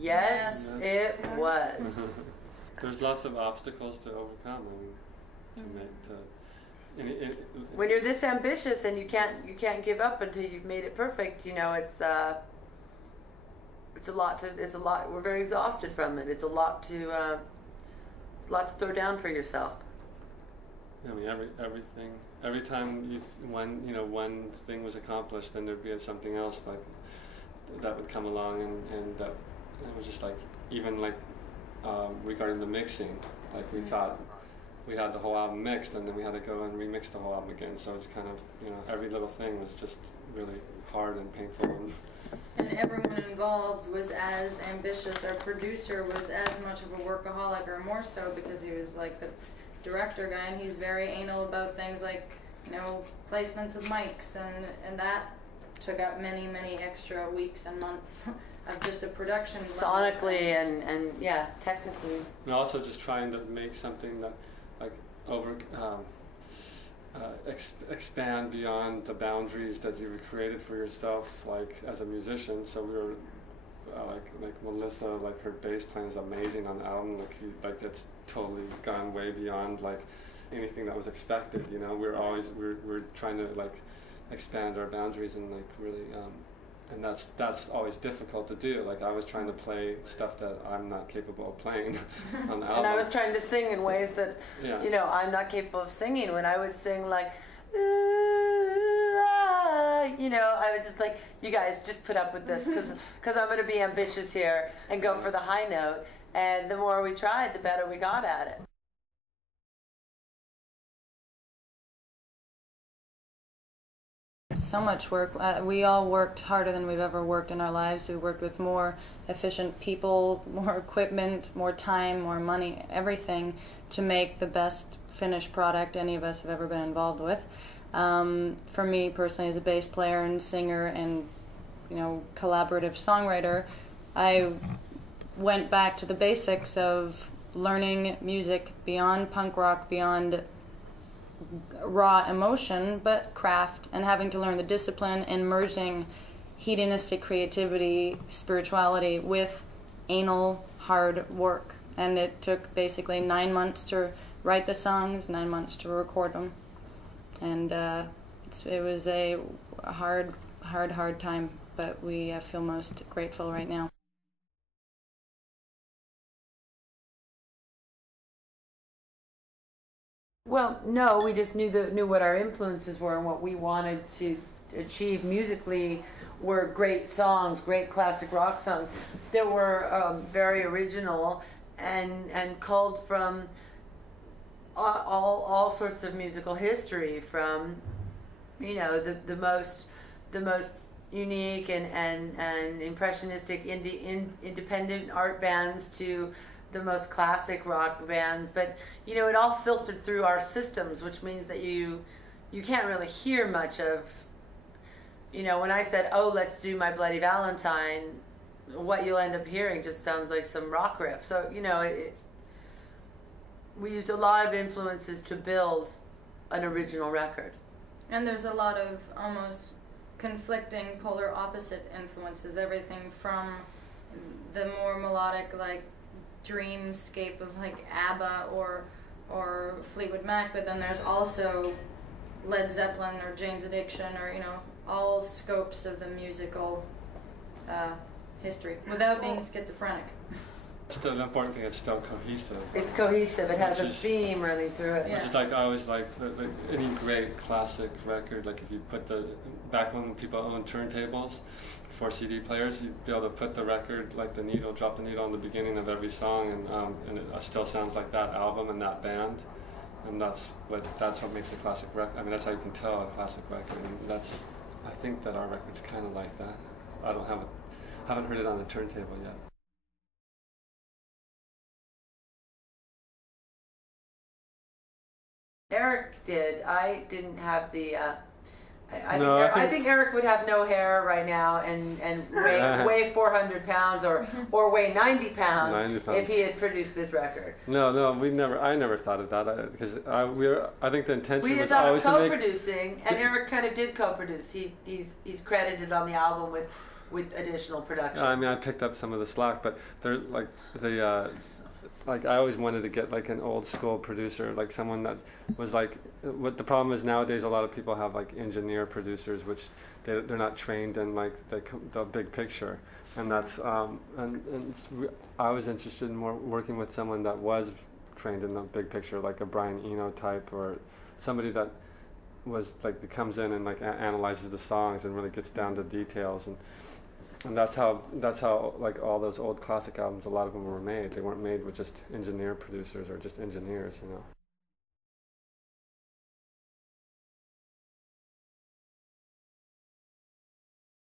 Yes, it was. There's lots of obstacles to overcome to make when you're this ambitious and you can't give up until you've made it perfect. You know, it's a lot. We're very exhausted from it. It's a lot to throw down for yourself. I mean, everything. Every time one thing was accomplished, then there'd be something else like that would come along, and that it was just like even like regarding the mixing, like we thought we had the whole album mixed, and then we had to go and remix the whole album again. So it's kind of every little thing was just really hard and painful. And everyone involved was as ambitious. Our producer was as much of a workaholic, or more so, because he was like the director guy, and he's very anal about things like placements of mics, and that took up many extra weeks and months of just a production. Sonically and yeah, technically. And also just trying to make something that like expand beyond the boundaries that you've created for yourself, like as a musician. So we were like Melissa, like her bass playing is amazing on the album. Like it's totally gone way beyond like anything that was expected. We're trying to like expand our boundaries and like really, and that's always difficult to do. Like I was trying to play stuff that I'm not capable of playing on the album. And I was trying to sing in ways that I'm not capable of singing. When I would sing like, I was just like, you guys just put up with this because I'm going to be ambitious here and go for the high note. And the more we tried, the better we got at it. So much work. We all worked harder than we've ever worked in our lives. We worked with more efficient people, more equipment, more time, more money, everything to make the best finished product any of us have ever been involved with. For me personally, as a bass player and singer and collaborative songwriter, I went back to the basics of learning music beyond punk rock, beyond raw emotion, but craft, and having to learn the discipline and merging hedonistic creativity, spirituality with anal, hard work. And it took basically 9 months to write the songs, 9 months to record them. And it was a hard time, but we feel most grateful right now. Well, no, we just knew what our influences were and what we wanted to achieve musically were great songs, great classic rock songs that were very original and culled from all sorts of musical history, from the most unique and impressionistic independent art bands to the most classic rock bands, but it all filtered through our systems, which means that you can't really hear much of, when I said, oh, let's do My Bloody Valentine, what you'll end up hearing just sounds like some rock riff. So we used a lot of influences to build an original record. And there's a lot of almost conflicting polar opposite influences, everything from the more melodic like dreamscape of like ABBA or Fleetwood Mac, but then there's also Led Zeppelin or Jane's Addiction, or all scopes of the musical history without being schizophrenic. Still the important thing, it's still cohesive. It's cohesive. It has a theme running through it. It's just like I always like any great classic record. Like if you put back when people owned turntables for CD players, you'd be able to put the record, like drop the needle in the beginning of every song, and it still sounds like that album and that band, and that's what makes a classic record. I mean, that's how you can tell a classic record. And I think that our record's kind of like that. I haven't heard it on a turntable yet. Eric did. I didn't have the. I think Eric would have no hair right now and weigh 400 pounds or weigh 90 pounds if he had produced this record. No, I never thought of that because I think the intention was always to make. We had co-producing, and Eric kind of did co-produce. He's credited on the album with additional production? I mean, I picked up some of the slack, but they're like like I always wanted to get like an old school producer, like someone that was like, what the problem is nowadays, a lot of people have like engineer producers, which they're not trained in like the big picture, and that's I was interested in more working with someone that was trained in the big picture, like a Brian Eno type, or somebody that was like that comes in and like analyzes the songs and really gets down to details, and that's how like all those old classic albums, a lot of them were made. They weren't made with just engineer producers or just engineers, you know.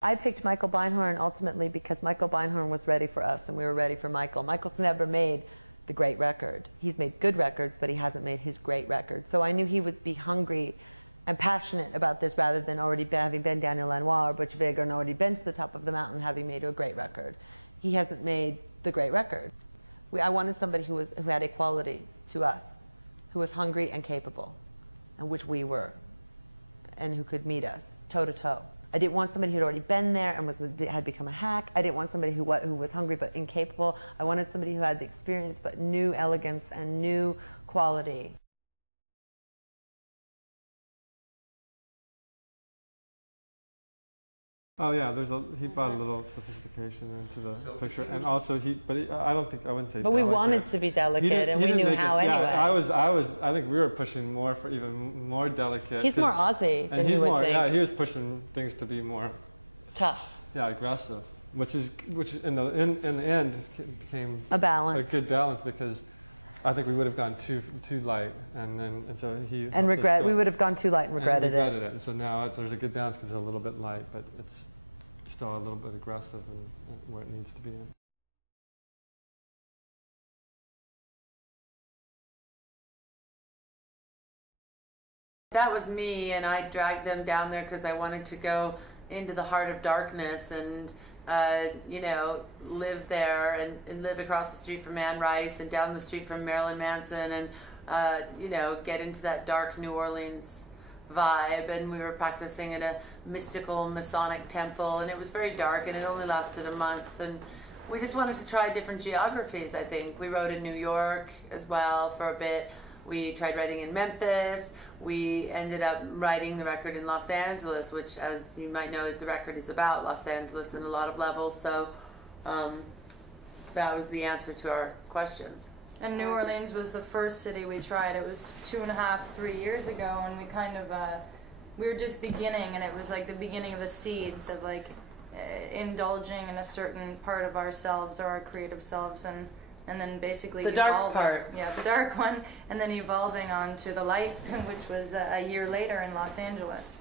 I picked Michael Beinhorn ultimately because Michael Beinhorn was ready for us and we were ready for Michael. Michael's never made the great record. He's made good records, but he hasn't made his great record. So I knew he would be hungry and passionate about this rather than already having been Daniel Lanois or Butch Vig and already been to the top of the mountain having made a great record. He hasn't made the great record. I wanted somebody who had equality to us, who was hungry and capable, and which we were, and who could meet us toe to toe. I didn't want somebody who'd already been there and had become a hack. I didn't want somebody who was hungry but incapable. I wanted somebody who had the experience but knew elegance and knew quality. Oh yeah, he brought a little sophistication into the picture, and also I wouldn't say. But delicate. we wanted to be delicate, and we knew how anyway. Yeah, I think we were pushing more for even more delicate. He's more Aussie than you would think. Yeah, he was pushing things to be more tough. Yeah, aggressive, which in the end became a balance, a good balance, because I think we would have gone too light, and so he we would have gone too light and regretted it. And so now there's a good balance because it's a little bit light, but it's still a little bit aggressive and where it needs to be in. That was me, and I dragged them down there because I wanted to go into the heart of darkness and you know, live there and live across the street from Anne Rice and down the street from Marilyn Manson, and you know, get into that dark New Orleans vibe. And we were practicing in a mystical Masonic temple, and it was very dark, and it only lasted a month, and we just wanted to try different geographies. I think we wrote in New York as well for a bit. We tried writing in Memphis. We ended up writing the record in Los Angeles, which, as you might know, the record is about Los Angeles in a lot of levels. So that was the answer to our questions. And New Orleans was the first city we tried. It was 2.5, 3 years ago, and we kind of, we were just beginning, and it was like the beginning of the seeds of like indulging in a certain part of ourselves or our creative selves, and then basically the dark part. Yeah, the dark one, and then evolving on to the light, which was a year later in Los Angeles.